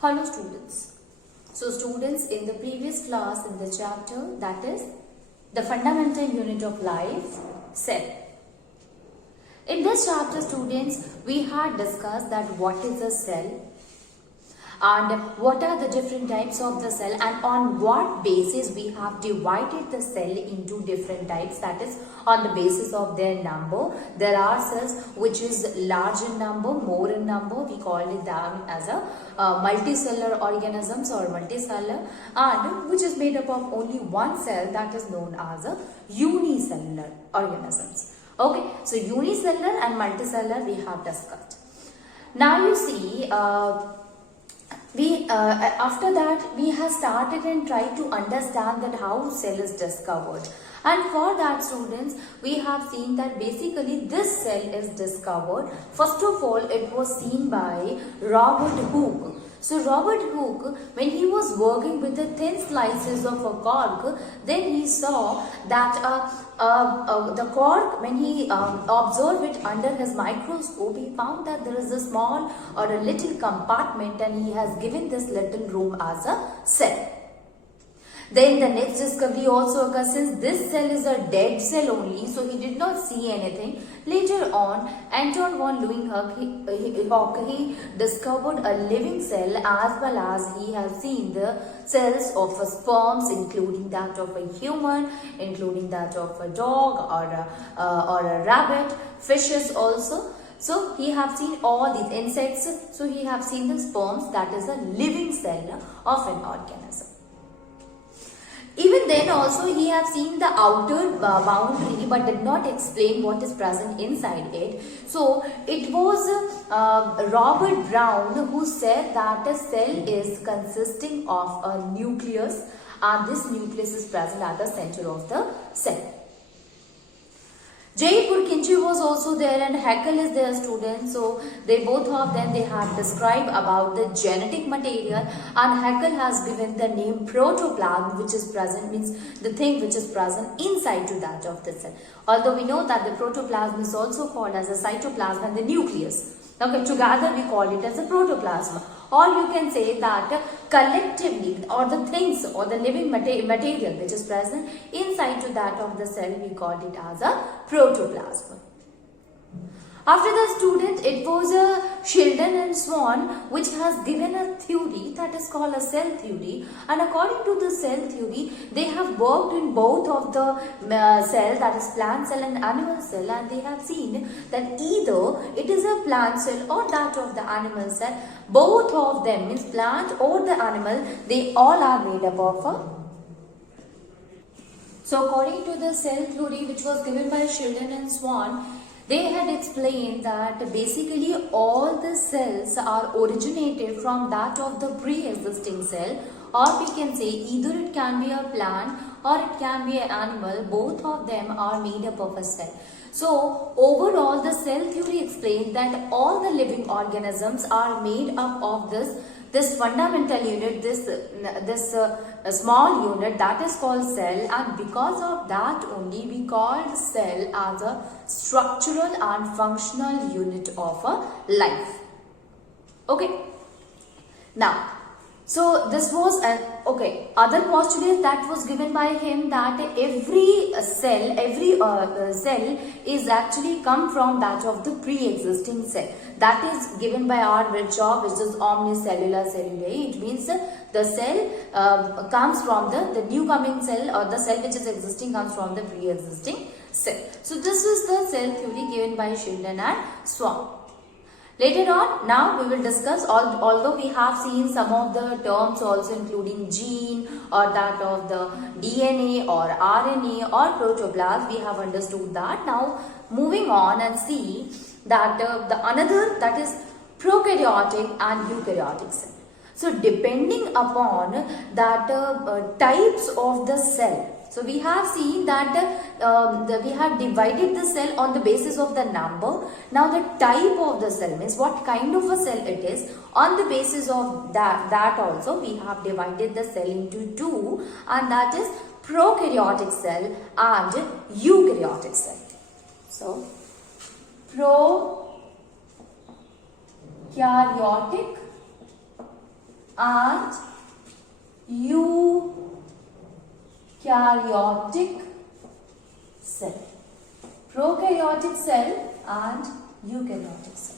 Hello students. So students, in the previous class in the chapter, that is the fundamental unit of life, cell. In this chapter students, we had discussed that what is a cell and what are the different types of the cell and on what basis we have divided the cell into different types, that is on the basis of their number. There are cells which is large in number, more in number, we call it them as a multicellular organisms or multicellular, and which is made up of only one cell, that is known as a unicellular organisms. Okay, so unicellular and multicellular we have discussed. Now you see, after that we have started and tried to understand that how cell is discovered, and for that students we have seen that basically this cell is discovered. First of all, it was seen by Robert Hooke. So Robert Hooke, when he was working with the thin slices of a cork, then he saw that the cork, when he observed it under his microscope, he found that there is a small or a little compartment, and he has given this little room as a cell. Then the next discovery also occurs, since this cell is a dead cell only, so he did not see anything. Later on, Anton von Leeuwenhoek, he discovered a living cell, as well as he has seen the cells of sperms, including that of a human, including that of a dog or a rabbit, fishes also. So he have seen all these insects, so he have seen the sperms, that is a living cell of an organism. Even then also he have seen the outer boundary but did not explain what is present inside it. So it was Robert Brown who said that a cell is consisting of a nucleus, and this nucleus is present at the center of the cell. J. Purkinje was also there, and Haeckel is their student. So they both of them, they have described about the genetic material, and Haeckel has given the name protoplasm, which is present, means the thing which is present inside to that of the cell. Although we know that the protoplasm is also called as a cytoplasm and the nucleus. Okay, together we call it as a protoplasm. Or you can say that collectively, or the things or the living material which is present inside to that of the cell, we call it as a protoplasm. After the student, it was Sheldon and Swan which has given a theory that is called a cell theory, and according to the cell theory, they have worked in both of the cell, that is plant cell and animal cell, and they have seen that either it is a plant cell or that of the animal cell. Both of them, means plant or the animal, they all are made up of a. So according to the cell theory which was given by Sheldon and Swan, they had explained that basically all the cells are originated from that of the pre-existing cell, or we can say either it can be a plant or it can be an animal. Both of them are made up of a cell. So overall, the cell theory explains that all the living organisms are made up of this fundamental unit, this small unit, that is called cell, and because of that only we called cell as a structural and functional unit of a life. Okay. Now, so this was other postulate that was given by him, that every cell is actually come from that of the pre-existing cell. That is given by R. Virchow, which is omnicellular cellulae. It means the cell comes from the new coming cell, or the cell which is existing comes from the pre-existing cell. So this is the cell theory given by Sheldon and Swan. Later on, now we will discuss, although we have seen some of the terms also, including gene or that of the DNA or RNA or protoplasm, we have understood that. Now moving on and see that the another, that is prokaryotic and eukaryotic cell. So depending upon that types of the cell, so we have seen that we have divided the cell on the basis of the number. Now the type of the cell, means what kind of a cell it is, on the basis of that also we have divided the cell into two, and that is prokaryotic cell and eukaryotic cell. So prokaryotic and eukaryotic cell. Prokaryotic cell and eukaryotic cell.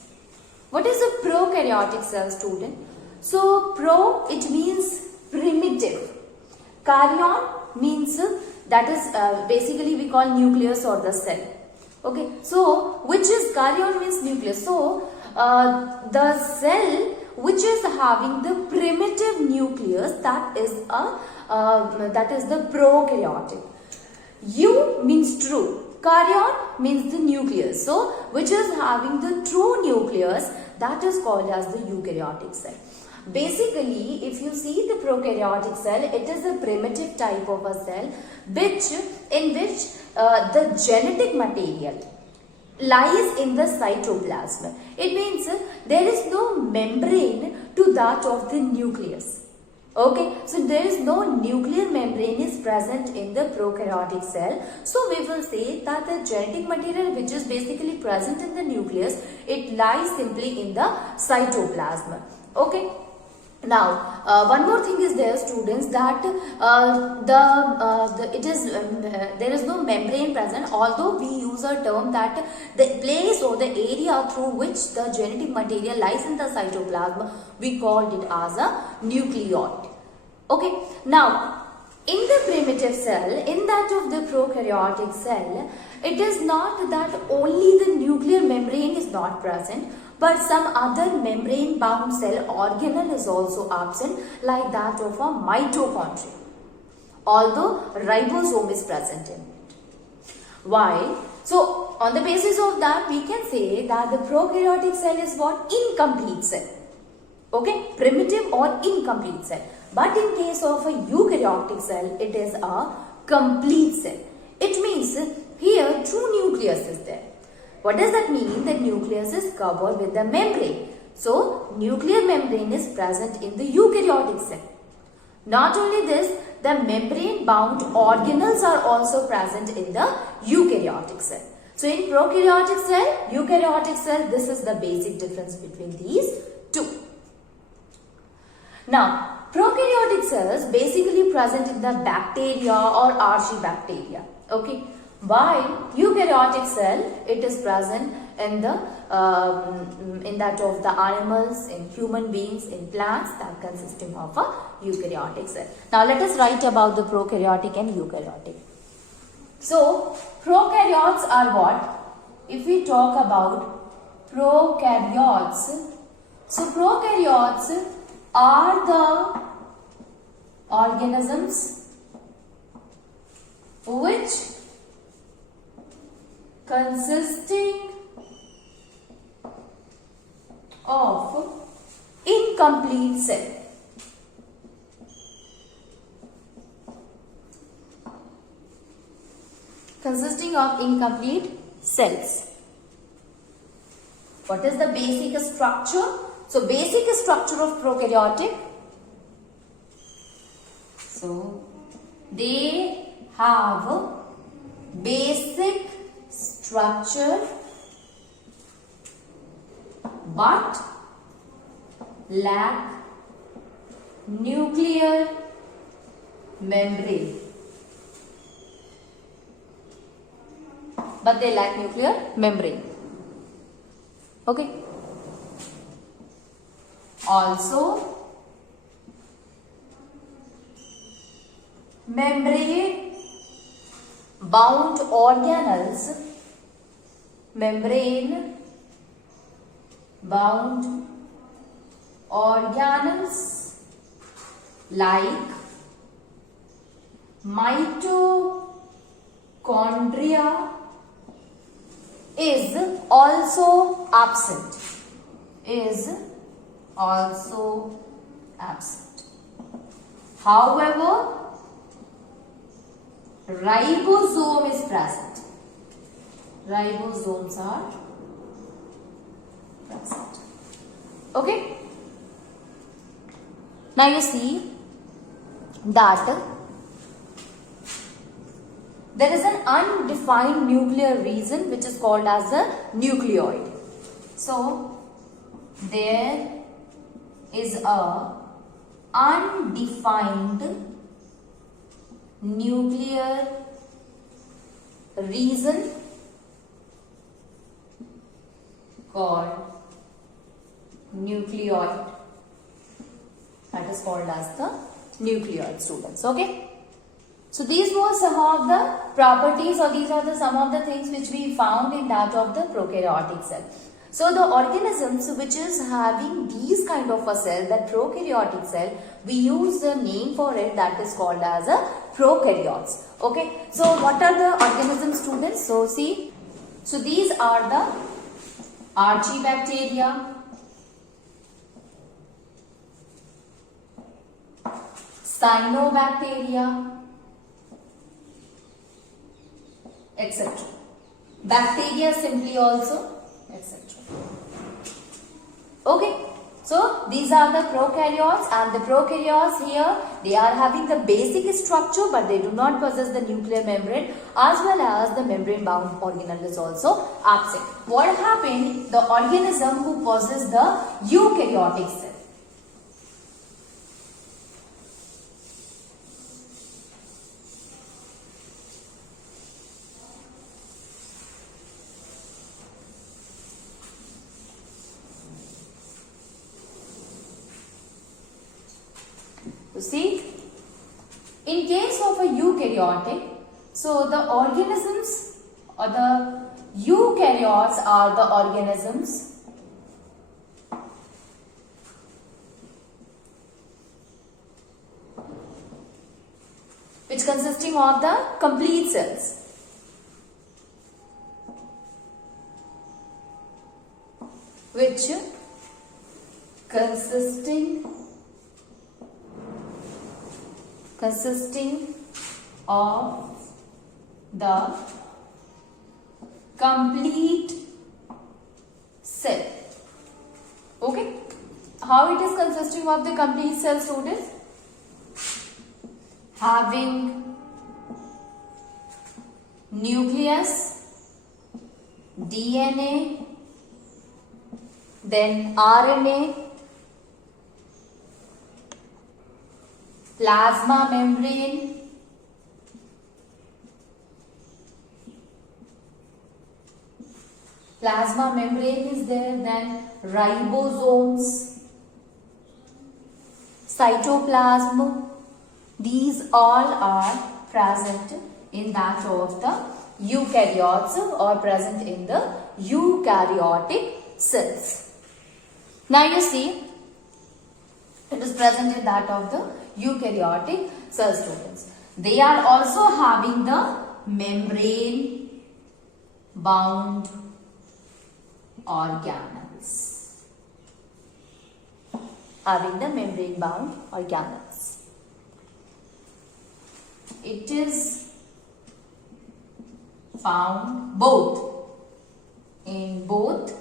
What is a prokaryotic cell, student? So pro, it means primitive. Karyon means that is basically we call nucleus or the cell. Okay, so which is karyon means nucleus. So the cell which is having the primitive nucleus, that is the prokaryotic. U means true. Karyon means the nucleus. So which is having the true nucleus, that is called as the eukaryotic cell. Basically, if you see the prokaryotic cell, it is a primitive type of a cell in which the genetic material lies in the cytoplasm. It means there is no membrane to that of the nucleus. Okay, so there is no nuclear membrane is present in the prokaryotic cell. So we will say that the genetic material which is basically present in the nucleus, it lies simply in the cytoplasm. Okay. Now, one more thing is there, students, that there is no membrane present, although we use a term that the place or the area through which the genetic material lies in the cytoplasm, we called it as a nucleoid. Okay. Now, in the primitive cell, in that of the prokaryotic cell, it is not that only the nuclear membrane is not present, but some other membrane bound cell organelle is also absent, like that of a mitochondria, although ribosome is present in it. Why? So on the basis of that, we can say that the prokaryotic cell is what? Incomplete cell. Okay, primitive or incomplete cell. But in case of a eukaryotic cell, it is a complete cell. It means here true nucleus is there. What does that mean? The nucleus is covered with the membrane. So, nuclear membrane is present in the eukaryotic cell. Not only this, the membrane bound organelles are also present in the eukaryotic cell. So, in prokaryotic cell, eukaryotic cell, this is the basic difference between these two. Now, prokaryotic cells basically present in the bacteria or archaebacteria. Okay. While eukaryotic cell, it is present in the in that of the animals, in human beings, in plants, that consisting of a eukaryotic cell. Now let us write about the prokaryotic and eukaryotic. So prokaryotes are what? If we talk about prokaryotes, so prokaryotes are the organisms which consisting of incomplete cell. Consisting of incomplete cells. What is the basic structure? So, basic structure of prokaryotic. So, they have basic structure but lack nuclear membrane. But they lack nuclear membrane. Okay. Also, membrane bound organelles, membrane bound organelles like mitochondria is also absent. However, ribosome is present. Ribosomes are present. Okay. Now you see that there is an undefined nuclear region which is called as a nucleoid. So there is a undefined nuclear region called nucleoid. That is called as the nucleoid, students. Okay. So these were some of the properties, or these are some of the things which we found in that of the prokaryotic cell. So the organisms which is having these kind of a cell, that prokaryotic cell, we use the name for it, that is called as a prokaryotes. Okay. So what are the organisms, students? So see, so these are the Archaebacteria, Cyanobacteria, etc. Bacteria simply also, etc. Okay. So these are the prokaryotes, and the prokaryotes here, they are having the basic structure, but they do not possess the nuclear membrane, as well as the membrane bound organelle is also absent. What happened? The organism who possess the eukaryotic cell. You see, in case of a eukaryotic, so the organisms or the eukaryotes are the organisms which consisting of the complete cells. Which consisting of the complete cell. Okay. How it is consisting of the complete cell, students? Having nucleus, DNA, then RNA, plasma membrane, is there, then ribosomes, cytoplasm. These all are present in that of the eukaryotes, or present in the eukaryotic cells. Now you see, it is present in that of the eukaryotic cell, students. They are also having the membrane bound organelles. Having the membrane bound organelles. It is found in both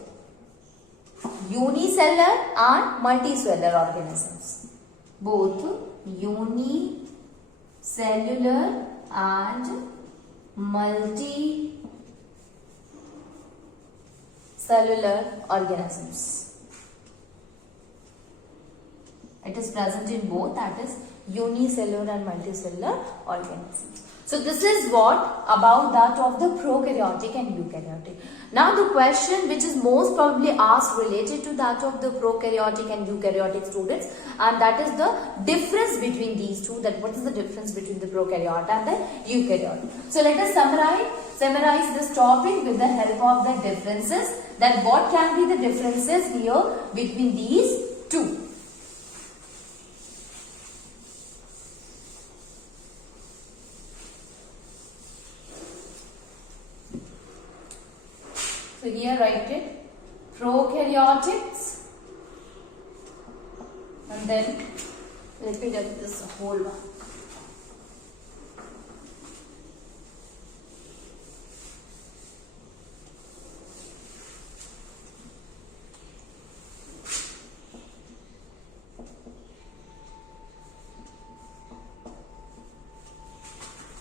unicellular and multicellular organisms. Both unicellular and multicellular organisms. It is present in both, that is unicellular and multicellular organisms. So this is what about that of the prokaryotic and eukaryotic. Now the question which is most probably asked related to that of the prokaryotic and eukaryotic, students, and that is the difference between these two, that what is the difference between the prokaryote and the eukaryote. So let us summarize this topic with the help of the differences, that what can be the differences here between these two. So here write it, prokaryotics, and then let me get this whole one.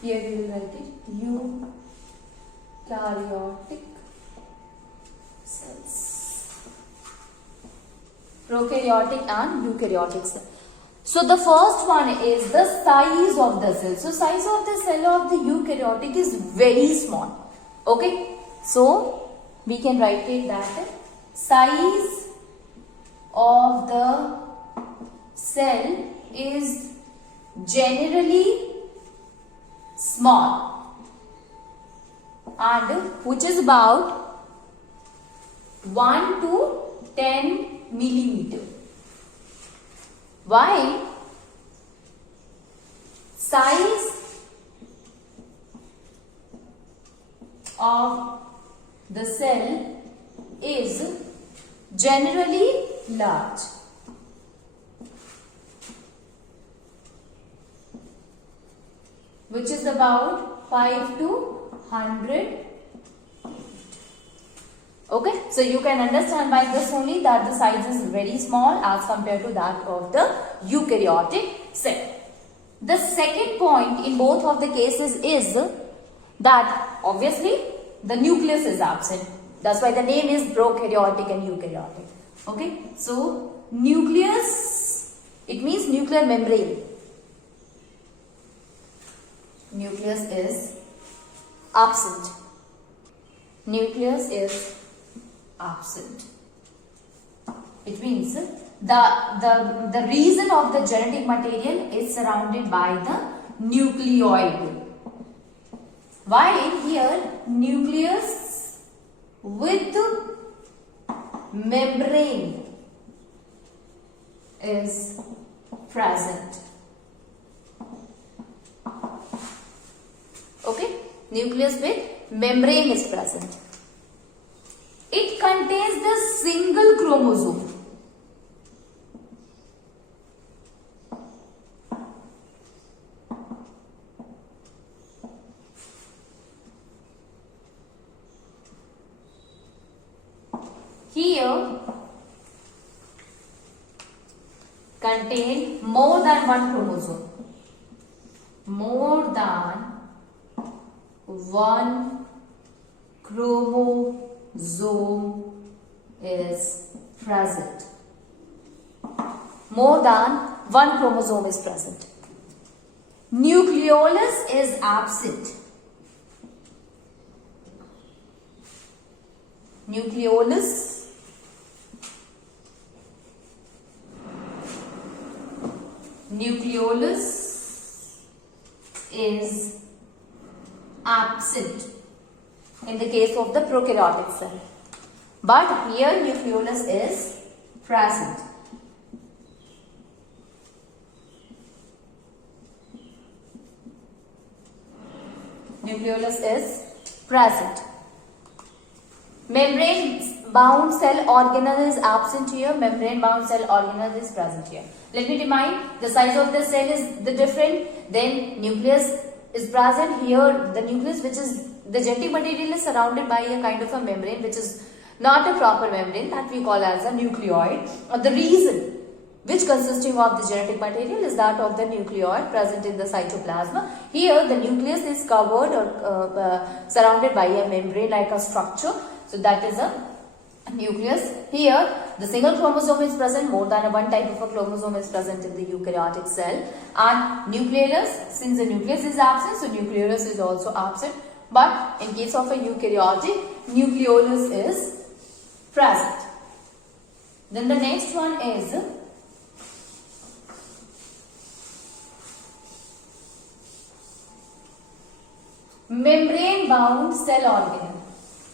Here we will write it, eukaryotic cells. Prokaryotic and eukaryotic cell. So the first one is the size of the cell. So size of the cell of the eukaryotic is very small. Okay. So we can write it that size of the cell is generally small, and which is about 1 to 10 millimeter. While size of the cell is generally large. Which is about 5 to 100. Okay, so you can understand by this only that the size is very small as compared to that of the eukaryotic cell. The second point in both of the cases is that obviously the nucleus is absent. That's why the name is prokaryotic and eukaryotic. Okay, so nucleus, it means nuclear membrane. Nucleus is absent. Nucleus is absent. It means the reason of the genetic material is surrounded by the nucleoid. While here nucleus with membrane is present. Okay, nucleus with membrane is present. It contains the single chromosome. Here contain more than one chromosome. More than one chromosome is present. More than one chromosome is present. Nucleolus is absent. Nucleolus is absent in the case of the prokaryotic cell, but here nucleolus is present. Nucleolus is present. Membrane bound cell organelle is absent here. Membrane bound cell organelle is present here. Let me remind, the size of the cell is the different. Then nucleus is present here. The nucleus, which is the genetic material, is surrounded by a kind of a membrane which is not a proper membrane, that we call as a nucleoid. The reason which consisting of the genetic material is that of the nucleoid present in the cytoplasm. Here the nucleus is covered or surrounded by a membrane like a structure. So that is a nucleus. Here the single chromosome is present. More than one type of a chromosome is present in the eukaryotic cell. And nucleolus, since the nucleus is absent, so nucleolus is also absent. But in case of a eukaryotic, nucleolus is present. Then the next one is membrane bound cell organelle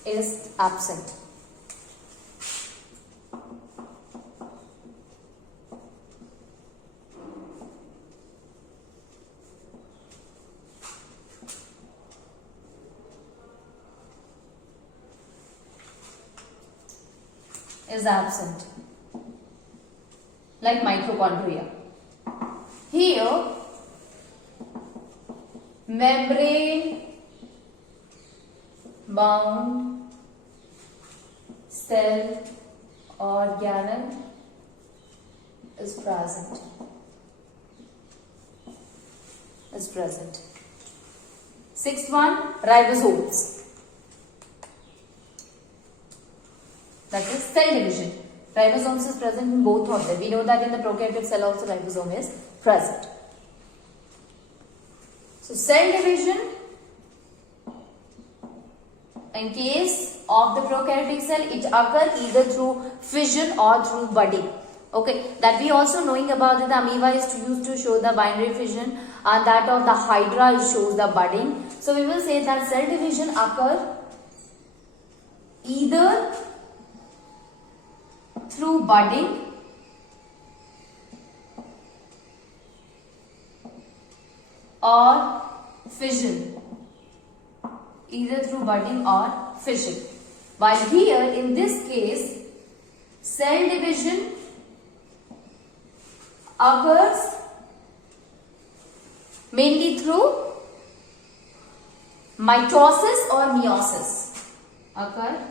is absent. Is absent, like mitochondria. Here membrane bound cell organelle is present. Sixth one, ribosomes. That is cell division. Ribosomes is present in both of them. We know that in the prokaryotic cell also ribosome is present. So cell division in case of the prokaryotic cell, it occurs either through fission or through budding. Okay, that we also knowing about it. The amoeba is used to show the binary fission, and that of the hydra shows the budding. So we will say that cell division occurs either through budding or fission, either through budding or fission. While here in this case, cell division occurs mainly through mitosis or meiosis. Occur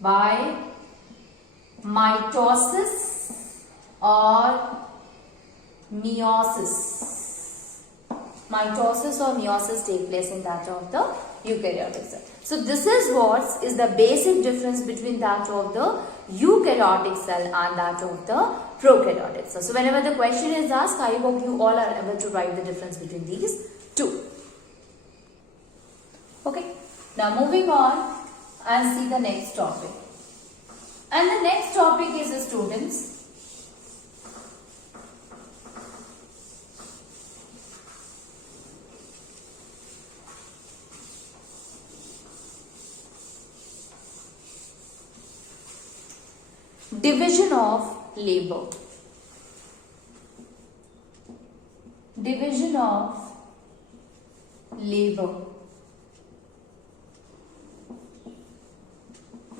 by mitosis or meiosis. Mitosis or meiosis take place in that of the eukaryotic cell. So this is what is the basic difference between that of the eukaryotic cell and that of the prokaryotic cell. So whenever the question is asked, I hope you all are able to write the difference between these two. Okay, now moving on and see the next topic. And the next topic is, students, division of labor. Division of labor.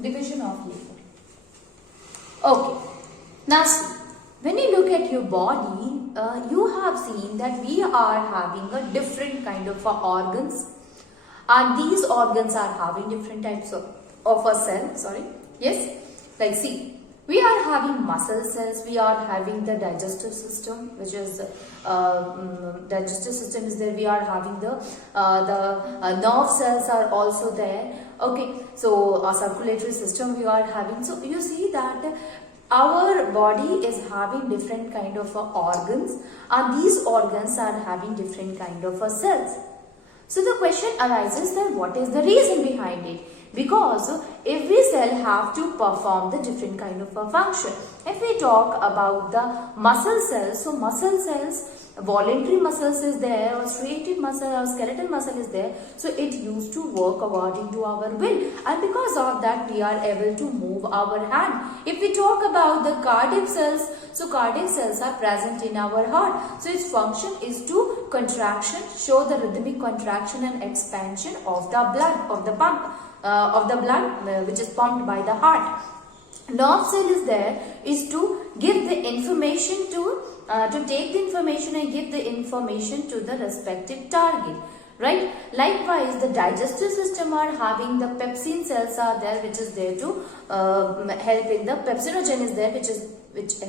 Division of labor. Okay. Now see, when you look at your body, you have seen that we are having a different kind of organs, and these organs are having different types of a cell. Sorry. Yes. Like see, we are having muscle cells, we are having the digestive system, which is digestive system is there. We are having the nerve cells are also there. Okay, so a circulatory system we are having. So you see that our body is having different kind of organs, and these organs are having different kind of cells. So the question arises that what is the reason behind it? Because every cell have to perform the different kind of a function. If we talk about the muscle cells, so muscle cells, voluntary muscles is there, or striated muscle or skeletal muscle is there. So it used to work according to our will, and because of that we are able to move our hand. If we talk about the cardiac cells, so cardiac cells are present in our heart. So its function is to contraction, show the rhythmic contraction and expansion of the blood, of the pump. Of the blood which is pumped by the heart. Nerve cell is there is to give the information to take the information and give the information to the respective target, right? Likewise, the digestive system are having the pepsin cells are there, which is there to help in the pepsinogen is there, which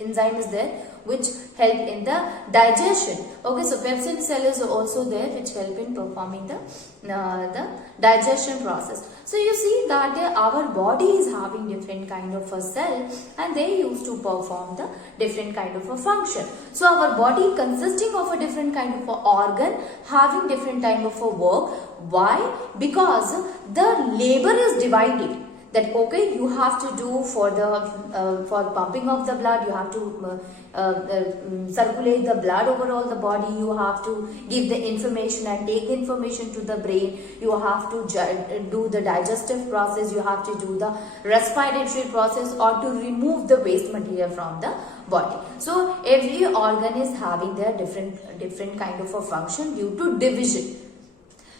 enzyme is there which help in the digestion. Okay, so pepsin cell is also there which help in performing the digestion process. So you see that our body is having different kind of a cell, and they used to perform the different kind of a function. So our body consisting of a different kind of a organ having different type of a work. Why? Because the labor is divided. That okay, you have to do for the for pumping of the blood, you have to circulate the blood over all the body, you have to give the information and take the information to the brain, you have to do the digestive process, you have to do the respiratory process, or to remove the waste material from the body. So every organ is having their different kind of a function due to division.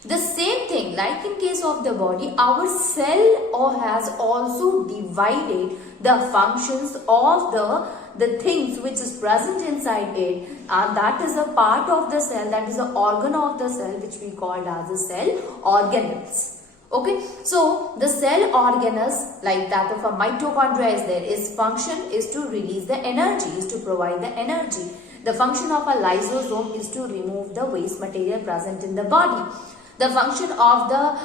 The same thing, like in case of the body, our cell has also divided the functions of the things which is present inside it, and that is a part of the cell, that is an organ of the cell which we called as a cell organelles. Okay, so the cell organelles like that of a mitochondria is there, its function is to release the energy, is to provide the energy. The function of a lysosome is to remove the waste material present in the body. The function of the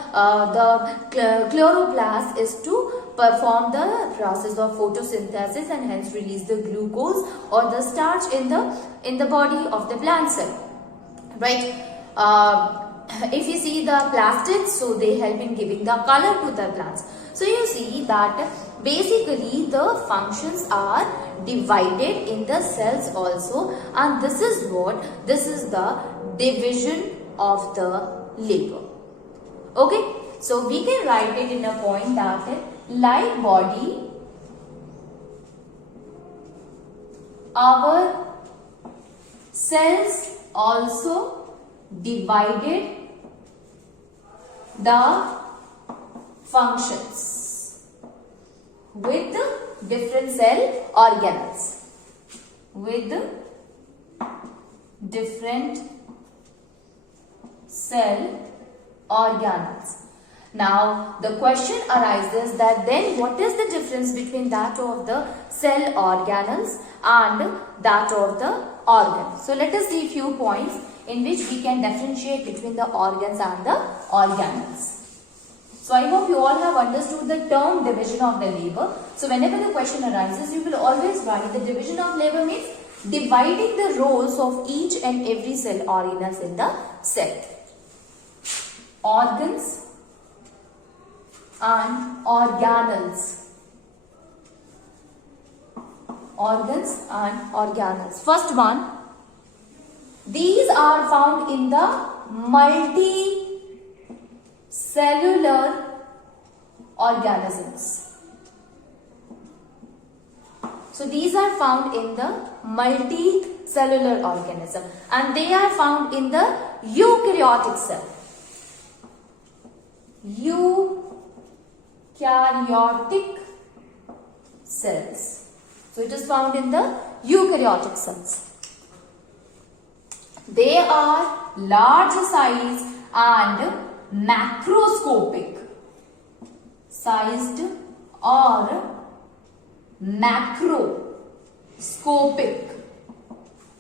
chloroplast is to perform the process of photosynthesis and hence release the glucose or the starch in the body of the plant cell, right? If you see the plastids, so they help in giving the color to the plants. So you see that basically the functions are divided in the cells also, and this is the division of the labor. Okay, so we can write it in a point that like body, our cells also divided the functions with different cell organelles. With different cell organelles. Now the question arises that then what is the difference between that of the cell organelles and that of the organ? So let us see few points in which we can differentiate between the organs and the organelles. So I hope you all have understood the term division of the labor. So whenever the question arises, you will always write the division of labor means dividing the roles of each and every cell organelles in the cell. Organs and organelles. Organs and organelles. First one, these are found in the multicellular organisms. So these are found in the multicellular organism and they are found in the eukaryotic cell. Eukaryotic cells. So it is found in the eukaryotic cells. They are large size and macroscopic. Sized or macroscopic.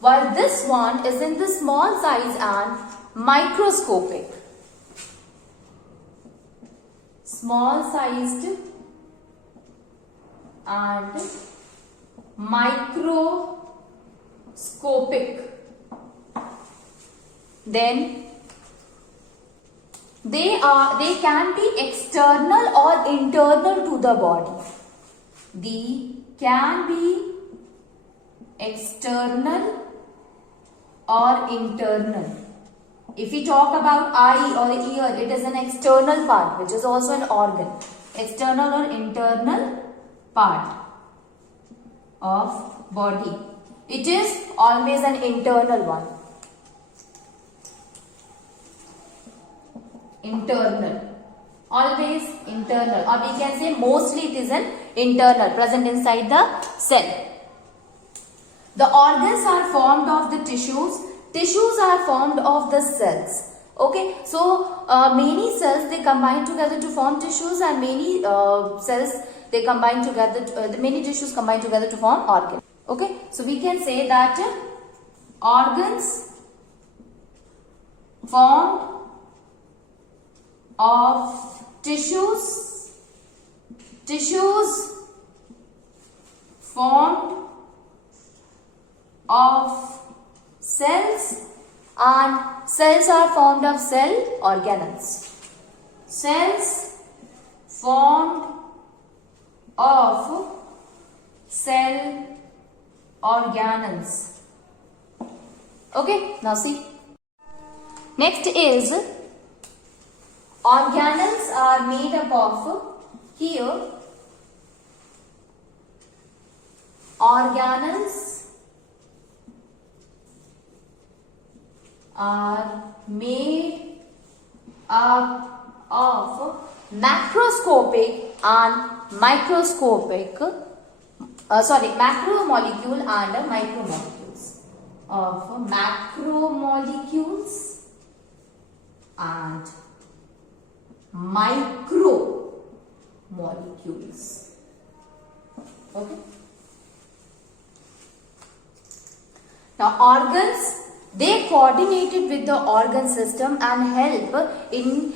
While this one is in the small size and microscopic. Small sized and microscopic. Then they can be external or internal to the body. They can be external or internal. If we talk about eye or ear, it is an external part which is also an organ. External or internal part of body. It is always an internal one. Internal. Always internal. Or we can say mostly it is an internal, present inside the cell. The organs are formed of the tissues. Tissues are formed of the cells. Okay, so many cells they combine together to form tissues, and many cells they combine together. Many tissues combine together to form organs. Okay, so we can say that organs formed of tissues, tissues formed of cells, and cells are formed of cell organelles. Cells formed of cell organelles. Okay, now see. Next is organelles are made up of, here organelles are made up of macroscopic and microscopic, macromolecule and micromolecules. Of macromolecules and micromolecules. Okay. Now organs, they coordinated with the organ system and help in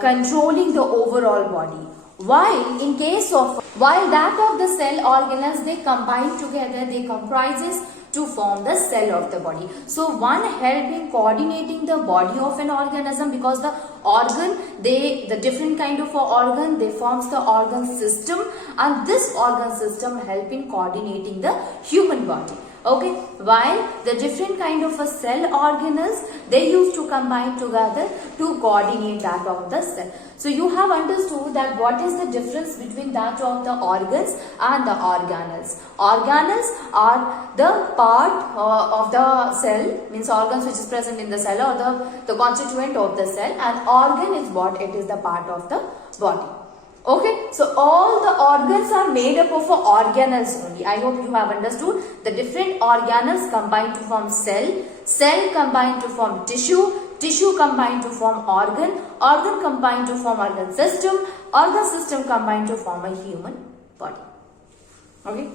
controlling the overall body. While in case of while that of the cell organelles, they combine together, they comprises to form the cell of the body. So one help in coordinating the body of an organism, because the organ, the different kind of a organ, they forms the organ system, and this organ system help in coordinating the human body. Okay, while the different kind of a cell organelles, they used to combine together to coordinate that of the cell. So you have understood that what is the difference between that of the organs and the organelles. Organelles are the part of the cell, means organs which is present in the cell, or the constituent of the cell, and organ is what? It is the part of the body. Okay, so all the organs are made up of organelles only. I hope you have understood. The different organelles combine to form cell, cell combine to form tissue, tissue combine to form organ, organ combine to form organ system combine to form a human body. Okay.